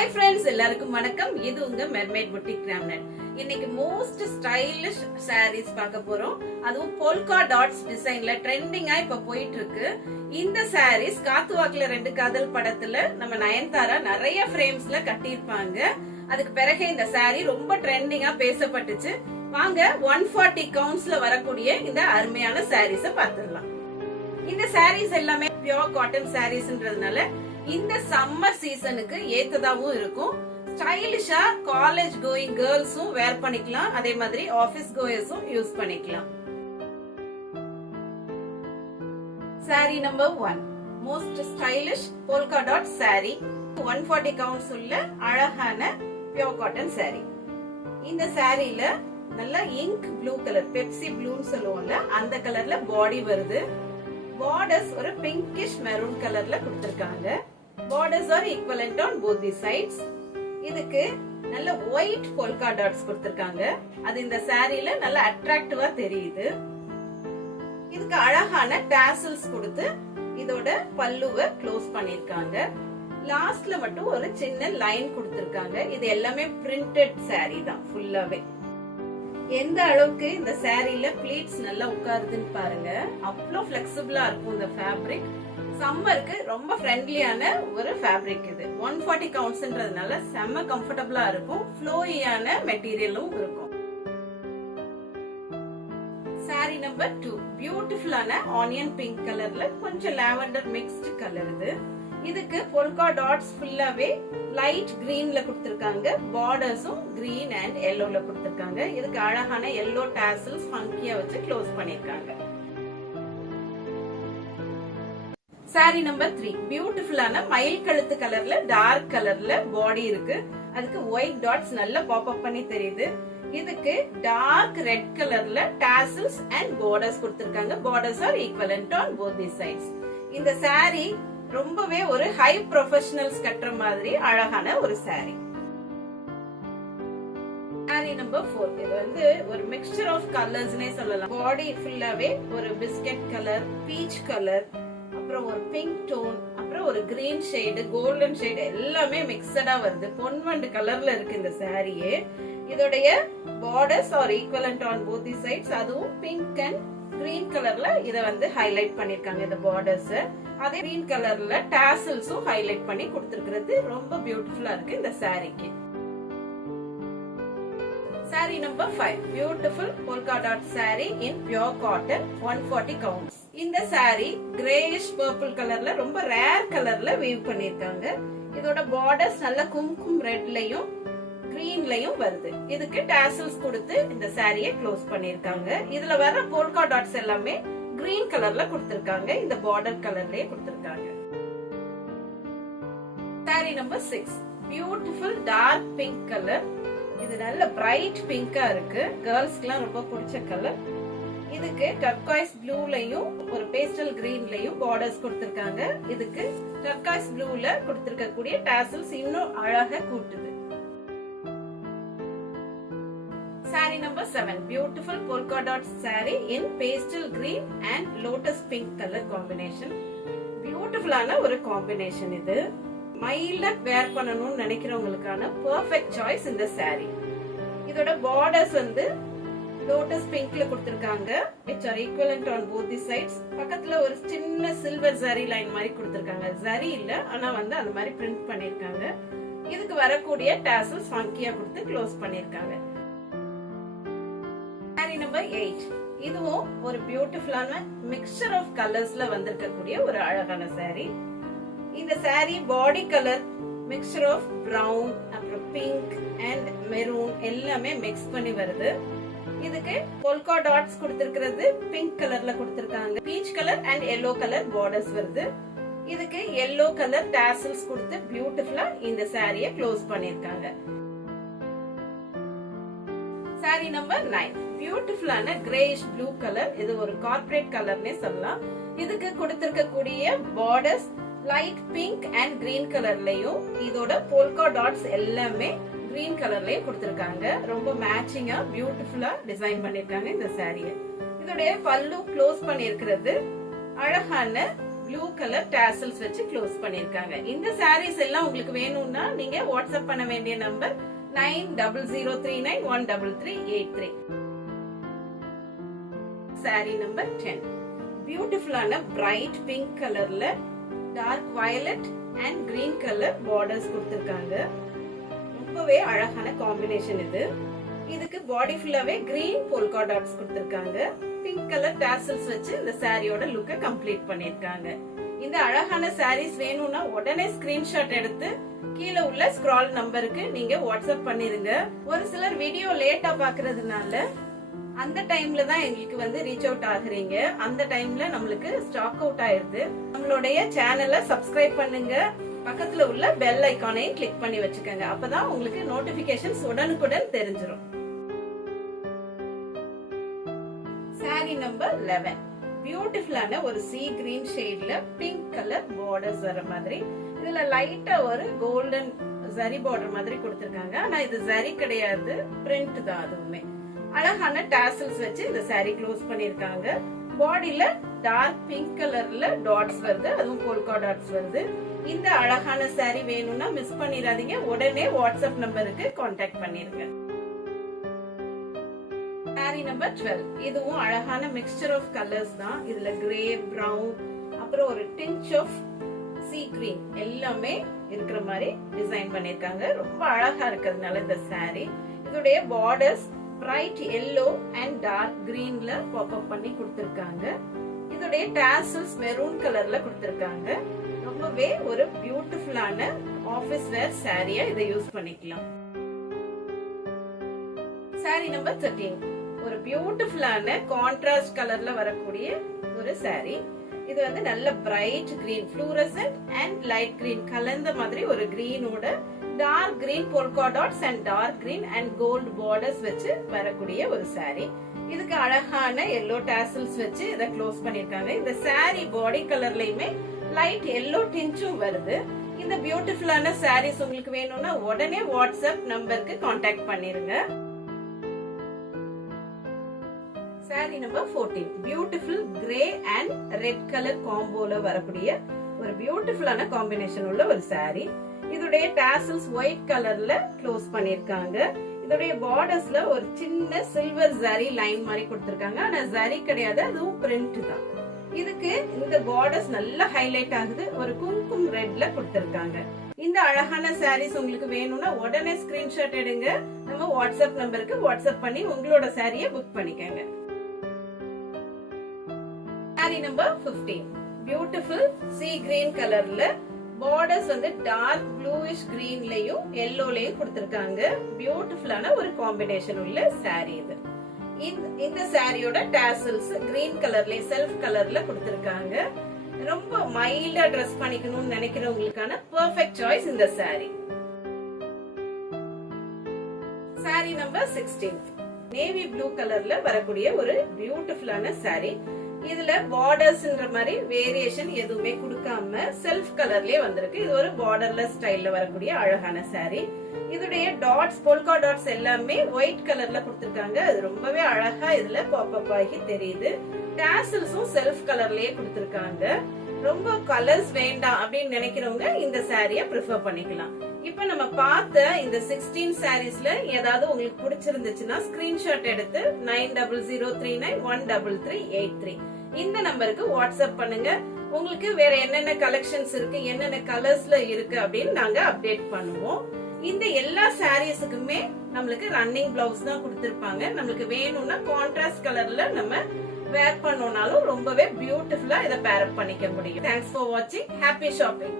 Hi friends, எல்லாருக்கும் வணக்கம். இது உங்க மெர்மைட் புட்டிக் ராம்நட். இன்னைக்கு மோஸ்ட் ஸ்டைலிஷ் sarees பார்க்க போறோம். அதுவும் polka dots டிசைன்ல ட்ரெண்டிங்கா இப்ப போயிட்டு இருக்கு. இந்த sarees காத்துவாக்குல ரெண்டு காதல் படத்துல நம்ம நயன்தாரா நிறைய ஃப்ரேம்ஸ்ல கட்டியிருப்பாங்க. அதுக்கு பிறகு இந்த saree ரொம்ப ட்ரெண்டிங்கா பேசப்பட்டுச்சு. வாங்க 140 கவுண்ட்ஸ்ல வரக்கூடிய இந்த அருமையான sarees பார்த்துடலாம். இந்த sarees எல்லாமே பியூர் காட்டன் sareesன்றதுனால இந்த சம்மர் சீசனுக்கு ஏத்ததாவும் இருக்கும். ஸ்டைலிஷா காலேஜ் கோயிங் கேர்ள்ஸும் வேர் பண்ணிக்கலாம், அதே மாதிரி ஆபீஸ் கோயர்ஸும் யூஸ் பண்ணிக்கலாம். saree number 1 most stylish polka dot saree. 140 counts உள்ள அழகான பியூர் காட்டன் saree. இந்த சாரீல நல்ல இங்க் ப்ளூ கலர், பெப்சி ப்ளூன்னு சொல்லுவோம்ல, அந்த கலர்ல பாடி வருது. பார்டர்ஸ் ஒரு பிங்கிஷ் மெரூன் கலர்ல கொடுத்திருக்காங்க. Borders are equivalent on both the sides. இதுக்கு நல்ல ஒயிட் polka dots கொடுத்திருக்காங்க. அது இந்த சாரீல நல்ல அட்ராக்டிவா தெரியுது. இதுக்கு அழகான tassels கொடுத்து இதோட பல்லுவை க்ளோஸ் பண்ணிருக்காங்க. லாஸ்ட்ல மட்டும் ஒரு சின்ன லைன் கொடுத்திருக்காங்க. இது எல்லாமே printed saree தான் ஃபுல்லாவே. எந்த அளவுக்கு இந்த சாரீல ப்ளீட்ஸ் நல்லா உட்காருதுன்னு பாருங்க. அவ்வளவு ஃபிளெக்சிபிளா இருக்கும் இந்த ஃபேப்ரிக். சம்மருக்கு ரொம்ப ஃப்ரெண்ட்லியான ஒரு ஃபேப்ரிக் இது. 140 கவுண்ட்ஸ்ன்றதுனால செம்ம கம்ஃபர்டபிளா இருக்கும். ஃப்ளோயியான மெட்டீரியலும் இருக்கும். சாரி நம்பர் 2 பியூட்டிஃபுல்லான ஆனியன் பிங்க் கலர்ல கொஞ்சம் லாவெண்டர் மிக்ஸ்டு கலர் இது. இதுக்கு polka dots ஃபுல்லாவே லைட் கிரீன்ல கொடுத்திருக்காங்க. பார்டர்ஸும் கிரீன் அண்ட் yellowல கொடுத்திருக்காங்க. இதுக்கு அழகான yellow tassels ஃபங்கியா வச்சு க்ளோஸ் பண்ணிருக்காங்க. சாரி நம்பர் 3 பியூட்டிஃபுல்லான மயில் கழுத்து கலர்ல டார்க் கலர்ல பாடி இருக்கு. அதுக்கு ஒயிட் டாட்ஸ் நல்லா பாப் அப் பண்ணி தெரியுது. இதுக்கு டார்க் ரெட் கலர்ல tassels அண்ட் பார்டர்ஸ் கொடுத்திருக்காங்க. Borders are equivalent on both the sides. இந்த சாரி ரொம்பவே ஒரு ஹை ப்ரொஃபஷனல்ஸ் கட்டுற மாதிரி அழகான ஒரு சாரி. சாரி நம்பர் 4 இது வந்து ஒரு மிக்சர் ஆஃப் கலர்ஸ்னே சொல்லலாம். பாடி ஃபுல்லாவே ஒரு பிஸ்கட் கலர், பீச் கலர், அப்புறம் ஒரு பிங்க் டோன், அப்புறம் ஒரு கிரீன் ஷேடு, கோல்டன் ஷேடு எல்லாமே மிக்சடா வருது. பொன்வண்டு கலர்ல இருக்கு இந்த சாரியே. இதோடைய borders are equivalent on both the sides. அதுவும் பிங்க் அண்ட் கிரீன் கலர்ல இத வந்து ஹைலைட் பண்ணிருக்காங்க இந்த பார்டர்ஸ். அதே கிரீன் கலர்ல டாசல்ஸும் ஹைலைட் பண்ணி கொடுத்திருக்கிறது ரொம்ப பியூட்டிஃபுல்லா இருக்கு இந்த சாரிக்கு. Sorry number 5 beautiful polka dot saree in pure cotton 140 counts. இந்த சாரி கிரேயிஷ் பர்பிள் கலர்ல ரொம்ப ரேர் கலர்ல வீவ் பண்ணிருக்காங்க. இதோட பார்டர்ஸ் நல்ல கும்கும் ரெட்லயும் கிரீன்லயும் வருது. இதுக்கு டாசல்ஸ் கொடுத்து இந்த சாரியை க்ளோஸ் பண்ணிருக்காங்க. இதுல வர polka dots எல்லாமே கிரீன் கலர்ல கொடுத்திருக்காங்க. இந்த பார்டர் கலர்லயே கொடுத்திருக்காங்க. Sari number 6 beautiful dark pink colour. இது நல்ல பிரைட் பிங்கா இருக்கு. கேர்ள்ஸ்க்குலாம் ரொம்ப பிடிச்ச கலர். இதுக்கு டர்காய்ஸ் ப்ளூலயும் ஒரு பேஸ்டல் கிரீன்லயும் பார்டர்ஸ் கொடுத்திருக்காங்க. இதுக்கு டர்காய்ஸ் ப்ளூல கொடுத்திருக்க கூடிய டாசல்ஸ் இன்னும் அழகா கூட்டுது. Sari number 7 beautiful polka dot saree in pastel green and lotus pink color combination. பியூட்டிஃபுல்லான ஒரு காம்பினேஷன் இது. மைல்டா வேர் பண்ணணும்னு நினைக்கிறவங்களுக்கான பெர்ஃபெக்ட் சாய்ஸ் இந்த saree. இதோட பார்டர்ஸ் வந்து லோட்டஸ் பிங்க்ல கொடுத்திருக்காங்க. which are equivalent on both the sides. பக்கத்துல ஒரு சின்ன சில்வர் ஜரி லைன் மாதிரி கொடுத்திருக்காங்க. ஜரி இல்ல, ஆனா வந்து அந்த மாதிரி பிரிண்ட் பண்ணிருக்காங்க. இதுக்கு வரக்கூடிய டாசல்ஸ் ஃபங்கியா கொடுத்து க்ளோஸ் பண்ணிருக்காங்க. சாரி நம்பர் 8 இதுவும் ஒரு பியூட்டிஃபுல்லான மிக்சர் ஆஃப் கலர்ஸ்ல வந்திருக்கக்கூடிய ஒரு அழகான சாரி. இந்த sari body colour mixture of brown, அப்புறம் பிங்க் அண்ட் மெரூன் எல்லாமே மிக்ஸ் பண்ணி வருது. இதுக்கு polka dots கொடுத்திருக்கிறது பிங்க் கலர்ல கொடுத்திருக்காங்க. Peach colour and yellow colour borders வருது. இதுக்கு yellow கலர் tassels கொடுத்து பியூட்டிஃபுல்லா இந்த சாரியை க்ளோஸ் பண்ணிருக்காங்க. சாரி நம்பர் 9 பியூட்டிஃபுல்லான கிரேயிஷ் ப்ளூ கலர். இது ஒரு கார்ப்பரேட் கலர்னே சொல்லலாம். இதுக்கு கொடுத்திருக்க கூடிய borders light pink and green கலர்லயும் இதோட polka dots எல்லாமே கிரீன் கலர்லயும் கொடுத்திருக்காங்க. ரொம்ப மேட்சிங்கா பியூட்டிஃபுல்லா டிசைன் பண்ணிருக்காங்க இந்த சாரியை. இதோட பல்லு க்ளோஸ் பண்ணிருக்கிறது அழகான ப்ளூ கலர் டாசல்ஸ் வச்சு க்ளோஸ் பண்ணிருக்காங்க. இந்த சாரீஸ் எல்லாம் உங்களுக்கு வேணும்னா நீங்க வாட்ஸ்அப் பண்ண வேண்டிய நம்பர் 9003913383. சாரி நம்பர் 10 பியூட்டிஃபுல்லான பிரைட் பிங்க் கலர்ல dark violet and green colour borders கொடுத்திருக்காங்க. ரொம்பவே அழகான காம்பினேஷன் இது. இதுக்கு பாடி ஃபுல்லாவே கிரீன் போல்கா டாட்ஸ் கொடுத்திருக்காங்க. பிங்க் கலர் டாசல்ஸ் வச்சு இந்த சாரியோட லுக்க கம்ப்ளீட் பண்ணிருக்காங்க. இந்த அழகான சாரீஸ் வேணும்னா உடனே ஸ்கிரீன்ஷாட் எடுத்து கீழே உள்ள ஸ்க்ரால் நம்பருக்கு நீங்க வாட்ஸ்அப் பண்ணிருங்க. ஒரு சிலர் வீடியோ லேட்டா பாக்குறதுனால அந்த டைம்ல தான் எங்களுக்கு ரீச் அவுட் ஆகுறீங்க. அந்த டைம்ல நம்மளுக்கு ஸ்டாக் அவுட் ஆயிருது. நம்மளுடைய சேனலை சப்ஸ்கிரைப் பண்ணுங்க. பக்கத்துல உள்ள பெல் ஐகானையும் கிளிக் பண்ணி வச்சுக்கோங்க. அப்பதான் உங்களுக்கு நோட்டிபிகேஷன்ஸ் உடனுக்குடன் தெரிஞ்சிடும். சாரி நம்பர் 11 பியூட்டிஃபுல்லான ஒரு சீ கிரீன் ஷேட்ல பிங்க் கலர் பார்டர்ஸ் வர மாதிரி, இதுல லைட்டா ஒரு கோல்டன் ஜரி பார்டர் மாதிரி கொடுத்திருக்காங்க. ஆனா இது ஜரி கிடையாது, பிரிண்ட் தான். அதுவுமே அழகான டாசல்ஸ் வச்சு இந்த சாரி க்ளோஸ் பண்ணிருக்காங்க. பாடியில டார்க் பிங்க் கலர்ல டாட்ஸ் வருது, அதுவும் போல்கா டாட்ஸ் வருது. இந்த அழகான சாரி வேணும்னா மிஸ் பண்ணிடாதீங்க. உடனே வாட்ஸ்அப் நம்பருக்கு கான்டாக்ட் பண்ணிருங்க. சாரி நம்பர் 12 இதுவும் அழகான மிக்சர் ஆஃப் கலர்ஸ் தான். இதுல கிரே, பிரவுன், அப்புறம் ஒரு டிஞ்ச் ஆஃப் சீ கிரீன் எல்லாமே இருக்கிற மாதிரி டிசைன் பண்ணிருக்காங்க. ரொம்ப அழகா இருக்கிறதுனால இந்த சாரி. இதோடைய borders bright yellow and dark கிரீன்ல பாப் அப் பண்ணி கொடுத்திருக்காங்க. இதோடைய டாசல்ஸ் மெரூன் கலர்ல கொடுத்திருக்காங்க. ரொம்பவே ஒரு பியூட்டிஃபுல்லான ஆபீஸ் வேர் சாரியா இதை யூஸ் பண்ணிக்கலாம். சாரி நம்பர் 13 ஒரு பியூட்டிஃபுல்லான கான்ட்ராஸ்ட் கலர்ல வரக்கூடிய ஒரு சாரி. இது நல்ல bright green, fluorescent and light green கலந்த மாதிரி ஒரு கிரீனோட dark green polka dots and dark green and gold borders வச்சு வரக்கூடிய ஒரு சாரி. இதுக்கு அழகான எல்லோ டாசல்ஸ் வச்சு இதை க்ளோஸ் பண்ணிருக்காங்க. இந்த சாரி பாடி கலர்லயுமே லைட் எல்லோ டிஞ்சும் வருது. இந்த பியூட்டிஃபுல்லான சாரீஸ் உங்களுக்கு வேணும்னா உடனே வாட்ஸ்அப் நம்பருக்கு கான்டாக்ட் பண்ணிருங்க. Sari number 14 beautiful grey and red colour காம்போல வரக்கூடிய ஒரு பியூட்டிஃபுல்லான காம்பினேஷன் உள்ள ஒரு சாரி. இதோடைய டாசல்ஸ் ஒயிட் கலர்ல க்ளோஸ் பண்ணிருக்காங்க. இதோடைய பார்டர்ஸ்ல ஒரு சின்ன சில்வர் ஜரி லைன் மாதிரி கொடுத்திருக்காங்க. ஆனா ஜரி கிடையாது, அதுவும் பிரிண்ட் தான். இதுக்கு இந்த பார்டர்ஸ் நல்லா ஹைலைட் ஆகுது. ஒரு குங்குமம் ரெட்ல கொடுத்திருக்காங்க. இந்த அழகான சாரீஸ் உங்களுக்கு வேணும்னா உடனே ஸ்கிரீன்ஷாட் எடுங்க. நம்ம வாட்ஸ்அப் நம்பருக்கு வாட்ஸ்அப் பண்ணி உங்களோட சாரியை புக் பண்ணிக்கங்க. Sari number 15 beautiful sea green கலர்ல பார்டர்ஸ் டார்க் ப்ளூயிஷ் கிரீன்லயும் எல்லோலயும் கொடுத்திருக்காங்க. பியூட்டிஃபுல்லான ஒரு காம்பினேஷன் உள்ள சாரி இது. இந்த சாரியோட டாசல்ஸ் கிரீன் கலர்ல செல்ஃப் கலர்ல கொடுத்திருக்காங்க. ரொம்ப மைல்டா ட்ரெஸ் பண்ணிக்கணும்னு நினைக்கிறவங்களுக்கான பெர்ஃபெக்ட் சாய்ஸ் இந்த sorry. Sorry number 16 navy blue கலர்ல வரக்கூடிய ஒரு பியூட்டிஃபுல்லான சாரி. இதுல பார்டர்ஸ்ன்ற மாதிரி வேரியேஷன் எதுவுமே கொடுக்காம செல்ஃப் கலர்லயே வந்திருக்கு. இது ஒரு பார்டர்லெஸ் ஸ்டைல்ல வரக்கூடிய அழகான சாரி. இதோடைய டாட்ஸ் போல்கா டாட்ஸ் எல்லாமே ஒயிட் கலர்ல கொடுத்திருக்காங்க. அது ரொம்பவே அழகா இதுல பாப் அப் ஆகி தெரியுது. டாசல்ஸும் செல்ஃப் கலர்லயே கொடுத்திருக்காங்க. ரொம்ப கலர்ஸ் வேண்டாம் அப்படின்னு நினைக்கிறவங்க இந்த சாரியை ப்ரிஃபர் பண்ணிக்கலாம். இப்ப நம்ம பார்த்த இந்த 16 சாரீஸ்ல ஏதாவது உங்களுக்கு பிடிச்சிருந்துச்சுன்னா ஸ்கிரீன்ஷாட் எடுத்து 9003913383 இந்த நம்பருக்கு வாட்ஸ்அப் பண்ணுங்க. உங்களுக்கு வேற என்னென்ன கலெக்ஷன்ஸ் இருக்கு, என்னென்ன கலர்ஸ்ல இருக்கு அப்படின்னு நாங்க அப்டேட் பண்ணுவோம். இந்த எல்லா சாரீஸுக்குமே நம்மளுக்கு ரன்னிங் பிளவுஸ் தான் கொடுத்திருப்பாங்க. நம்மளுக்கு வேணும்னா கான்ட்ராஸ்ட் கலர்ல நம்ம வேர் பண்ணோம்னாலும் ரொம்பவே பியூட்டிஃபுல்லா இதை பேர் அப் பண்ணிக்க முடியும். தேங்க்ஸ் ஃபார் வாட்சிங். Happy shopping.